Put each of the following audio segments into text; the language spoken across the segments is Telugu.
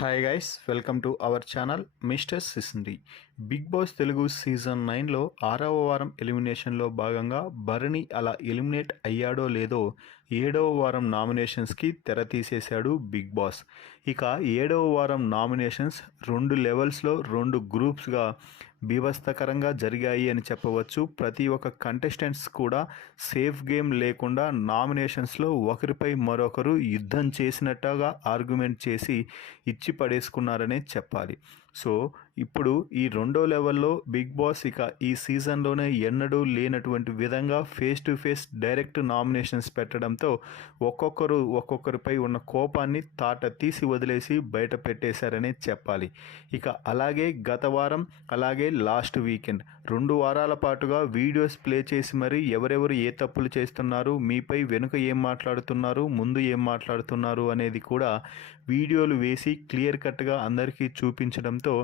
Hi guys, welcome to our channel mister Sisindri. Bigg Boss Telugu season 9లో 6వ వారం ఎలిమినేషన్లో భాగంగా భరణి అలా ఎలిమినేట్ అయ్యాడో లేదో 7వ వారం నామినేషన్స్కి తెర తీసేశాడు బిగ్ బాస్. ఇక 7వ వారం నామినేషన్స్ 2 లెవెల్స్లో 2 గ్రూప్స్గా బీభత్సకరంగా జరిగాయి అని చెప్పవచ్చు. ప్రతి ఒక్క కంటెస్టెంట్స్ కూడా సేఫ్ గేమ్ లేకుండా నామినేషన్స్లో ఒకరిపై మరొకరు యుద్ధం చేసినట్టుగా ఆర్గ్యుమెంట్ చేసి ఇచ్చి పడేసుకున్నారనే చెప్పాలి. సో ఇప్పుడు ఈ 2వ లెవెల్లో బిగ్ బాస్ ఇక ఈ సీజన్లోనే ఎన్నడూ లేనటువంటి విధంగా face to face direct nominations పెట్టడంతో ఒక్కొక్కరిపై ఉన్న కోపాన్ని తాట తీసి వదిలేసి బయట పెట్టేశారనే చెప్పాలి. ఇక అలాగే గత వారం అలాగే లాస్ట్ వీకెండ్ 2 వారాల పాటుగా వీడియోస్ ప్లే చేసి మరి ఎవరెవరు ఏ తప్పులు చేస్తున్నారు, మీపై వెనుక ఏం మాట్లాడుతున్నారు, ముందు ఏం మాట్లాడుతున్నారు అనేది కూడా వీడియోలు వేసి క్లియర్ కట్గా అందరికీ చూపించడంతో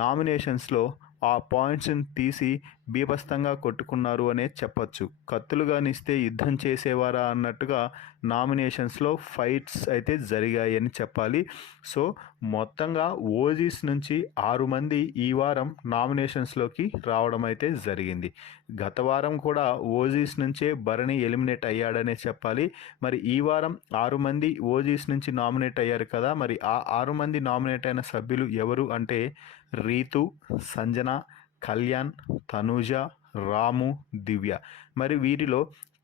నామినేషన్స్లో ఆ పాయింట్స్ని తీసి బీభత్సంగా కొట్టుకున్నారు అనే చెప్పచ్చు. కత్తులుగానిస్తే యుద్ధం చేసేవారా అన్నట్టుగా నామినేషన్స్లో ఫైట్స్ అయితే జరిగాయని చెప్పాలి. సో మొత్తంగా ఓజీస్ నుంచి 6 మంది ఈ వారం నామినేషన్స్లోకి రావడం అయితే జరిగింది. గత వారం కూడా ఓజీస్ నుంచే భరణి ఎలిమినేట్ అయ్యాడనే చెప్పాలి. మరి ఈ వారం 6 మంది ఓజీస్ నుంచి నామినేట్ అయ్యారు కదా. మరి ఆ 6 మంది నామినేట్ అయిన సభ్యులు ఎవరు అంటే రీతు, సంజన, కళ్యాణ్, తనూజ, రాము, దివ్య. మరి వీరిలో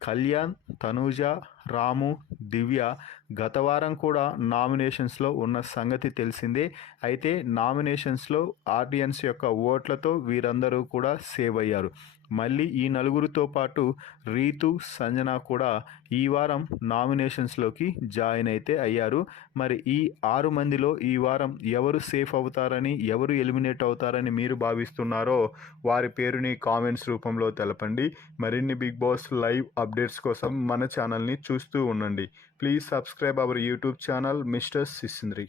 కళ్యాణ్, తనూజ, రాము, దివ్య గత వారం కూడా నామినేషన్స్లో ఉన్న సంగతి తెలిసిందే. అయితే నామినేషన్స్లో ఆడియన్స్ యొక్క ఓట్లతో వీరందరూ కూడా సేవ్ అయ్యారు. మళ్ళీ ఈ నలుగురితో పాటు రీతు, సంజన కూడా ఈ వారం నామినేషన్స్లోకి జాయిన్ అయితే అయ్యారు. మరి ఈ 6 మందిలో ఈ వారం ఎవరు సేఫ్ అవుతారని, ఎవరు ఎలిమినేట్ అవుతారని మీరు భావిస్తున్నారో వారి పేరుని కామెంట్స్ రూపంలో తెలపండి. మరిన్ని బిగ్ బాస్ లైవ్ అప్డేట్స్ కోసం మన ఛానల్ని చూస్తూ ఉండండి. Please subscribe our YouTube channel mister సిసింద్రి.